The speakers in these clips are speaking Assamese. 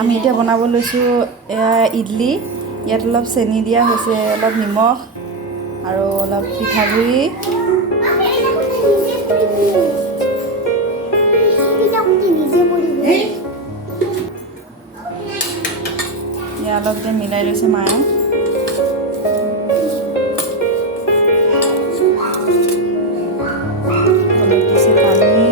আমি এতিয়া বনাব লৈছোঁ ইডলি। ইয়াত অলপ চেনি দিয়া হৈছে, অলপ নিমখ আৰু অলপ পিঠাগুড়ি, ইয়াত অলপ যে মিলাই লৈছে মায়ে। অলপ দিছে পানী,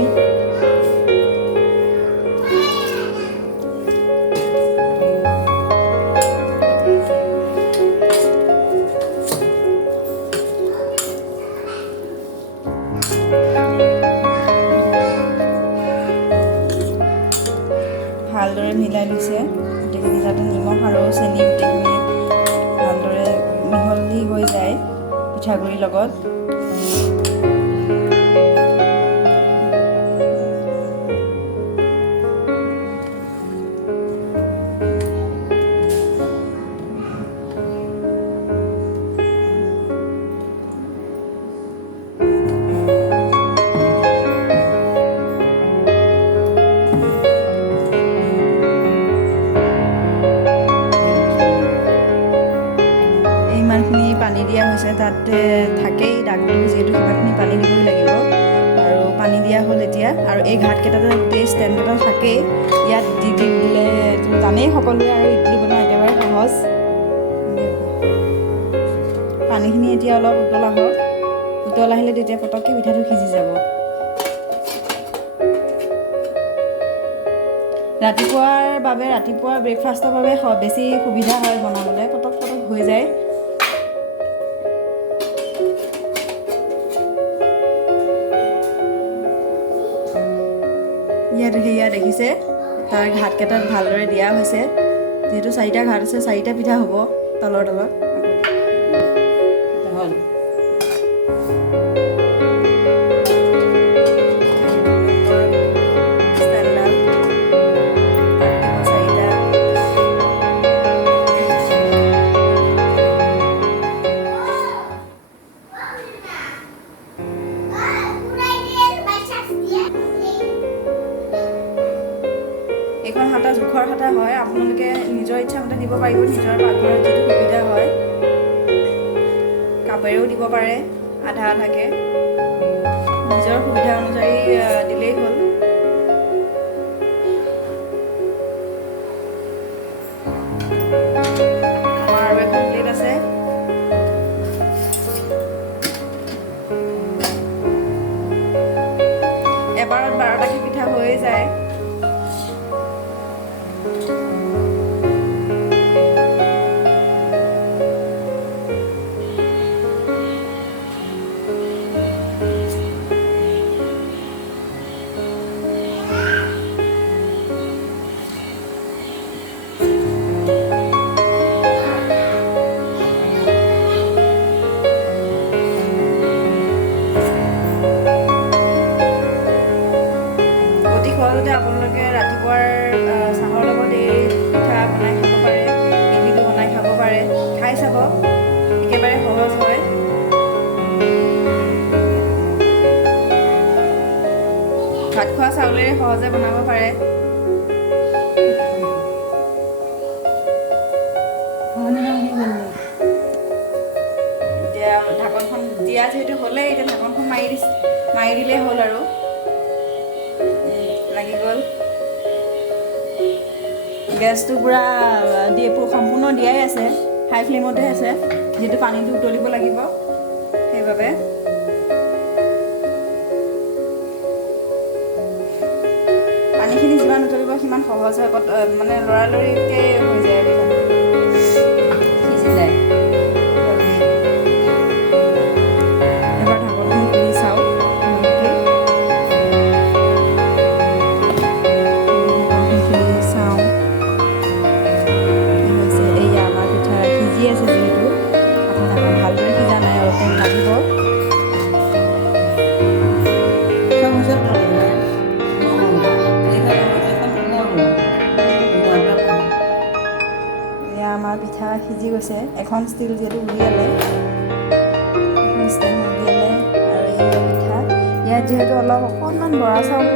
ভালদৰে মিলাই লৈছে। গোটেইখিনি যাতে নিমখ আৰু চেনি গোটেইখিনি ভালদৰে মিহলি হৈ যায় পিঠাগুড়িৰ লগত। ইমানখিনি পানী দিয়া হৈছে, তাত থাকেই দাগটো, যিহেতু সিমানখিনি পানী দিবই লাগিব। আৰু পানী দিয়া হ'ল এতিয়া। আৰু এই ঘাটকেইটাতে গোটেই ষ্টেণ্ডকেইটা থাকেই। ইয়াত দি দিলে জানেই সকলোৱে, আৰু ইডলি বনোৱা একেবাৰে সহজ। পানীখিনি এতিয়া অলপ উতল আহক, উতল আহিলে তেতিয়া পটককৈ পিঠাটো সিজি যাব। ৰাতিপুৱাৰ ব্ৰেকফাষ্টৰ বাবে বেছি সুবিধা হয় বনাবলৈ, পটক হৈ যায়। ইয়াত দেখিছে তাৰ ঘাটকেইটাত ভালদৰে দিয়া হৈছে। যিহেতু 4টা ঘাট আছে, 4টা পিঠা হ'ব তলত। এইখন হাতা জোখৰ হাতা হয়, আপোনালোকে নিজৰ ইচ্ছামতে দিব পাৰিব, নিজৰ পাকঘৰত যিটো সুবিধা হয়। কাপেৰেও দিব পাৰে, আধা আধাকৈ, নিজৰ সুবিধা অনুযায়ী দিলেই হ'ল। আমাৰ আৰু এখন প্লেট আছে। এবাৰত 12টাকৈ পিঠা হৈয়ে যায়। আপোনালোকে ৰাতিপুৱাৰ চাহৰ লগত এই পিঠা বনাই খাব পাৰে, ইডলিটো বনাই খাব পাৰে। খাই চাব, একেবাৰে সহজ হয়। ভাত খোৱা চাউলেৰে সহজে বনাব পাৰে। এতিয়া ঢাকনখন দিয়া যিহেতু হ'লেই, এতিয়া ঢাকনখন মাৰি দিলেই হ'ল আৰু লাগি গ'ল। গেছটো পূৰা সম্পূৰ্ণ দিয়াই আছে, হাই ফ্লেমতে আছে, যিহেতু পানীটো উতলিব লাগিব সেইবাবে। পানীখিনি যিমান উতলিব সিমান সহজ হয়, মানে লৰালৰিকৈ হৈ যায়, সিজি যায়। এবাৰ ঢাকনখন খুলি চাওক। আছে যিহেতু আপোনাৰ ভালদৰে সিজা নাই, অলপ টাইম লাগিব। এয়া আমাৰ পিঠা সিজি গৈছে। এখন ষ্টিল যিহেতু উলিয়ালে, আৰু এই পিঠা ইয়াত ইয়াত যিহেতু অলপ অকণমান বৰা চাউল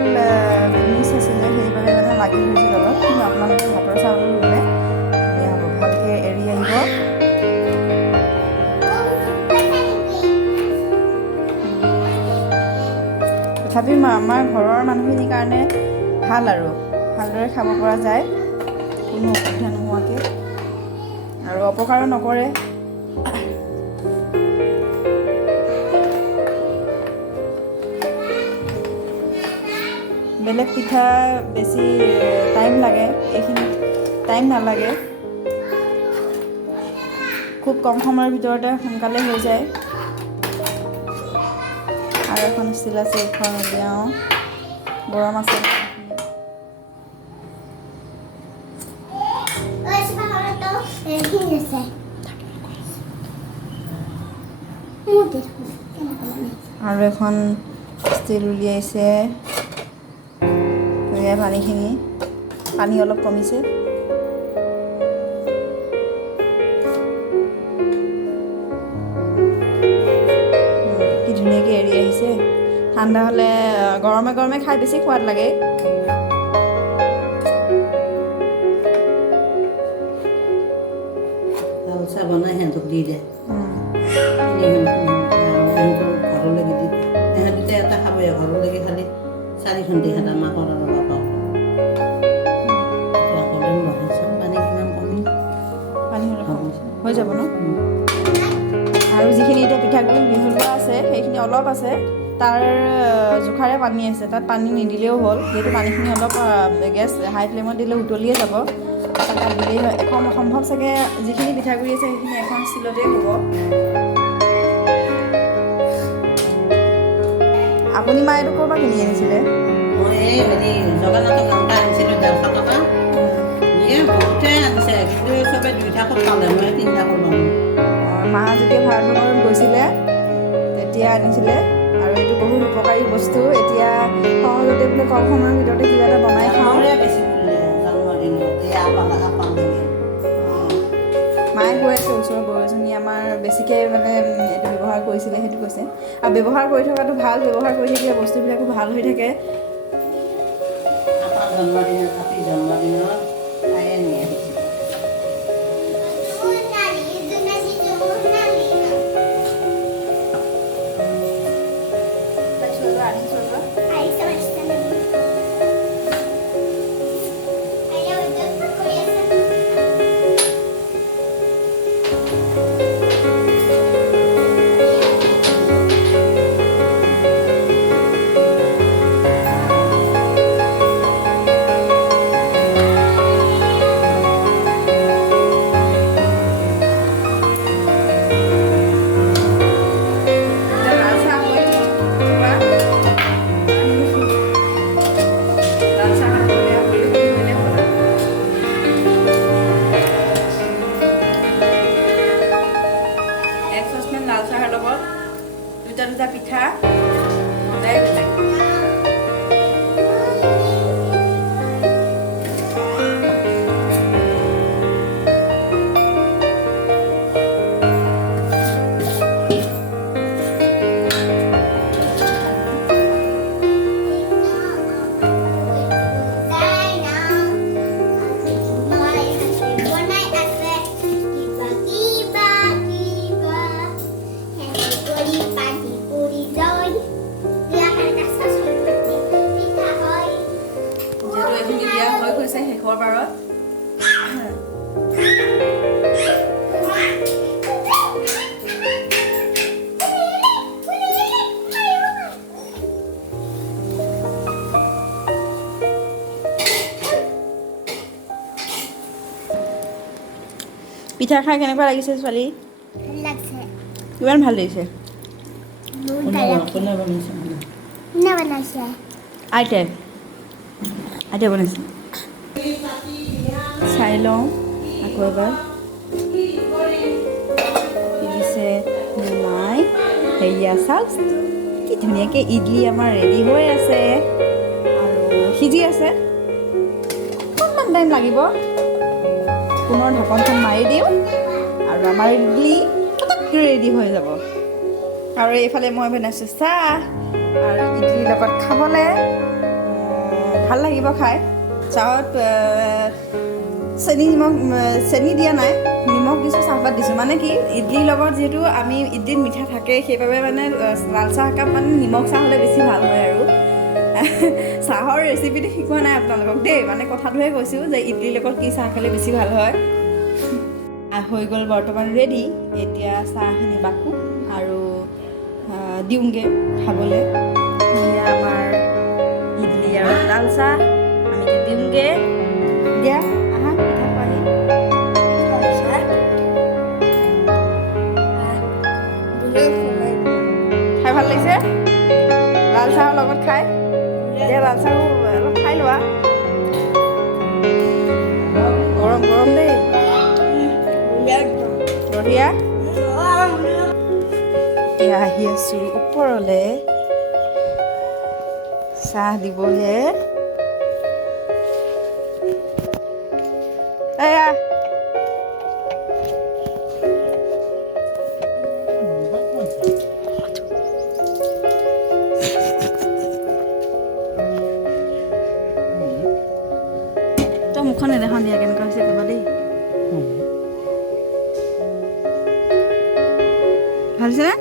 মিক্স আছিলে সেইবাবে মানে লাগি গৈছিল অলপ, কিন্তু আপোনালোকে ভাতৰ চাউল ল'লে ধুনীয়া হ'ব, ভালকৈ এৰি আহিব। তথাপিও আমাৰ ঘৰৰ মানুহখিনিৰ কাৰণে ভাল আৰু ভালদৰে খাব পৰা যায়, কোনো অসুবিধা নোহোৱাকৈ, আৰু অপকাৰো নকৰে। বেলেগ পিঠা বেছি টাইম লাগে, এইখিনিত টাইম নালাগে, খুব কম সময়ৰ ভিতৰতে সোনকালে হৈ যায়। আৰু এখন ষ্টিল আছে, এইখন উলিয়াওঁ, গৰম আছে। আৰু এখন ষ্টিল উলিয়াইছে, পানীখিনি, পানী অলপ কমিছে। কি ধুনীয়াকৈ এৰি আহিছে। ঠাণ্ডা হ'লে গৰমে গৰমে খাই বেছি সোৱাদ লাগে। চাহ বনাই সিহঁতক দি দে, ঘৰলৈকে দি দে, সিহঁতে এটা খাবই, ঘৰলৈকে খালি 4 ঘণ্টা সিহঁত মাকৰ আৰু বাপাক। পানী কিমান কমি, পানী হৈ যাব ন। আৰু যিখিনি এতিয়া পিঠাগুড়ি মিহলোৱা আছে সেইখিনি অলপ আছে, তাৰ জোখাৰে পানী আছে, তাত পানী নিদিলেও হ'ল, যিহেতু পানীখিনি অলপ গেছ হাই ফ্লেমত দিলে উতলিয়ে যাব। তাত দিলেই হয়। এখন সম্ভৱ চাগে যিখিনি পিঠাগুড়ি আছে সেইখিনি এখন ষ্টিলতেই হ'ব। আপুনি মা এইটো ক'ৰ পৰা কিনি আনিছিলে? মই এই হেৰি জগন্নাথৰ গামোচা আনিছিলোঁ 150 টকা, বহুতে আনিছে, কিন্তু চবে 2টা ক'ত পালে, মই 3টা ক'ত পালোঁ। মা যেতিয়া ভাৰত ভ্ৰমণত গৈছিলে তেতিয়া আনিছিলে, আৰু এইটো বহুত উপকাৰী বস্তু। এতিয়া সহজতে বোলে কম সময়ৰ ভিতৰতে কিবা এটা বনাই খাওঁ। বেছি মায়ে কৈ আছে, ওচৰৰ বৌ এজনী আমাৰ বেছিকৈ মানে এইটো ব্যৱহাৰ কৰিছিলে, সেইটো কৈছে। আৰু ব্যৱহাৰ কৰি থকাটো ভাল, ব্যৱহাৰ কৰি থাকিলে বস্তুবিলাকো ভাল হৈ থাকে। জন্মদিনত খায়ে নিয়ে। দুটা পিঠা মজাই বেলেগ। শেষৰ বাৰত পিঠা খাই কেনেকুৱা লাগিছে ছোৱালী? কিমান ভাল লাগিছে? কোনে বনাইছে? আইতাই বনাইছে। চাই লওঁ আকৌ এবাৰ কি দিছে নাই। সেয়া চাওক কি ধুনীয়াকৈ ইডলি আমাৰ ৰেডি হৈ আছে আৰু সিজি আছে। অকণমান টাইম লাগিব। পুনৰ ঢাকনখন মাৰি দিওঁ আৰু আমাৰ ইডলি পটককৈ ৰেডি হৈ যাব। আৰু এইফালে মই বনাইছোঁ চাহ। আৰু ইডলিৰ লগত খাবলৈ ভাল লাগিব খাই। চাহত চেনি দিয়া নাই, নিমখ দিছোঁ, চাহপাত দিছোঁ। মানে কি ইডলিৰ লগত যিহেতু আমি ইডলিত মিঠা থাকে, সেইবাবে মানে লাল চাহ একাপ মানে নিমখ চাহ হ'লে বেছি ভাল হয় আৰু। চাহৰ ৰেচিপিটো শিকোৱা নাই আপোনালোকক দেই, মানে কথাটোহে কৈছোঁ যে ইডলিৰ লগত কি চাহ খালে বেছি ভাল হয়। হৈ গ'ল বৰ্তমান ৰেডি। এতিয়া চাহখিনি বাকো আৰু দিওঁগৈ খাবলৈ। এতিয়া আমাৰ ইডলি আৰু লাল চাহ আমি দিওঁগৈ। দিয়া আহা পিঠা খোৱাহি। খাই ভাল লাগিছে লাল চাহৰ লগত খাই। এতিয়া লাল চাহো অলপ খাই লোৱা, গৰম গৰম দেই, বঢ়িয়া। এতিয়া আহি আছোঁ ওপৰলৈ চাহ দিবলে। এয়া তই মুখখন নেদেখাওঁ দিয়া কেনেকুৱা হৈছে ক'বা দেই। ভাল হৈছে নে?